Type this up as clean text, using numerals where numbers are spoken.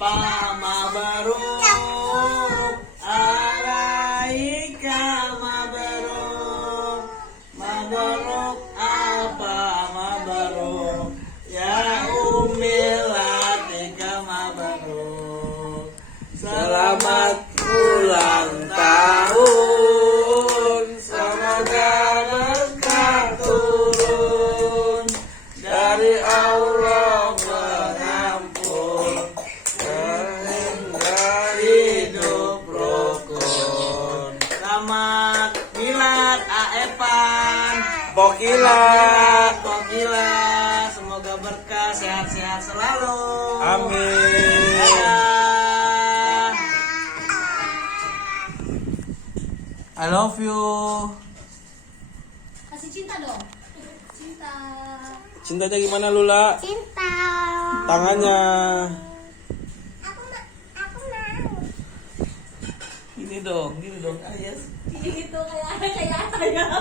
mabaruk, alaika mabaruk, mabaruk apa mabaruk, ya umil atika mabaruk. Selamat ulang tahun, semoga berkah turun dari Allah mengampun, sehingga hidup rukun. Selamat milad Aepan, Pokila, semoga berkah, sehat-sehat selalu. Amin. Dadah. I love you. Kasih cinta dong. Cinta. Cintanya gimana Lula? Cinta. Tangannya. Aku mau. Gini dong, ayas. Gitu kayak ayah.